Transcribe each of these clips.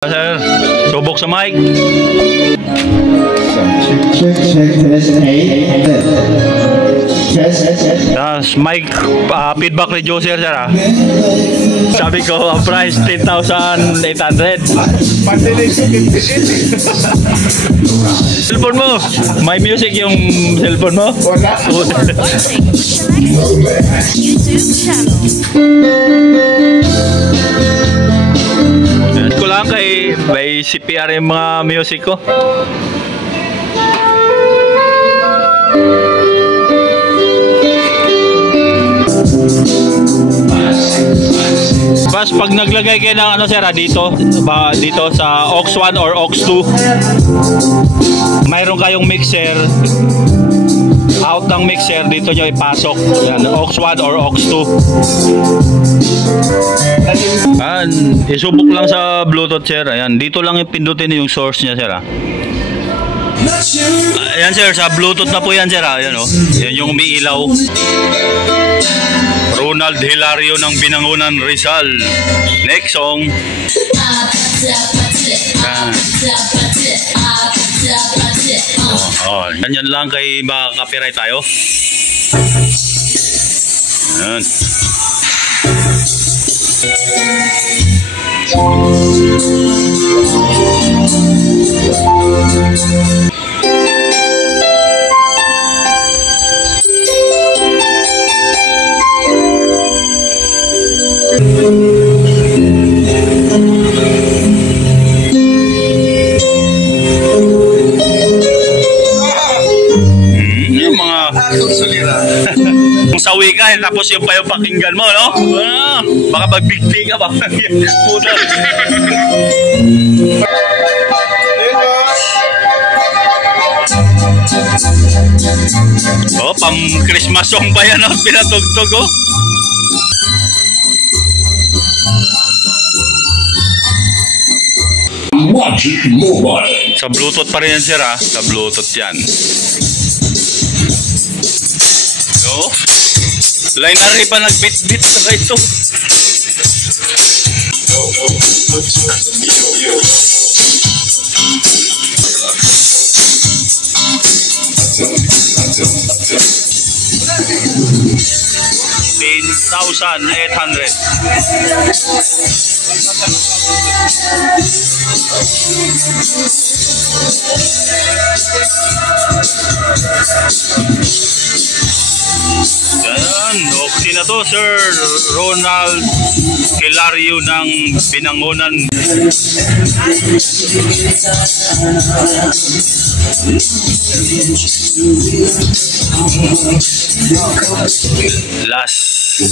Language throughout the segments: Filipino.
Sir, subok sa mic. Check, test, 8. Tapos mic, feedback reducer, sir, ah. Sabi ko, ang price 10,800. Cellphone mo, may music yung cellphone mo? Wala. YouTube channel. Ko lang kay may CPR yung mga music ko. Pas pag naglagay kayo ng ano, sir, dito sa aux 1 or aux 2, mayroon kayong mixer, out ng mixer, dito nyo ipasok. Yan, aux 1 or aux 2. Isubok lang sa Bluetooth, sir. Ayan, dito lang yung pindutin yung source niya, sir. Ayan, sir, sa Bluetooth na po yan, sir. Ayan, oh. Yan yung umiilaw. Ronald Hilario ng Binangonan, Rizal. Next song. Ganyan lang kay makaka-copyright tayo. Ayan. Yung mga sawi ka, tapos yung pa yung pakinggan mo, no? Baka magbigti ka ba? Puta. Oh, pang Christmas song pa yan, pinatugtog, oh. Magic Mobile. Sa Bluetooth pa rin yan, sir, ha? Sa Bluetooth yan. No? Linary pa nag-bit-bit sa ito. $10,800. Yan, okay na to, Sir Ronald Hilario ng Binangonan. Last. Okay,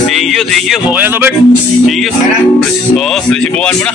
thank you. Okay na to, Bert. Thank you. Oh, resibuhan mo na.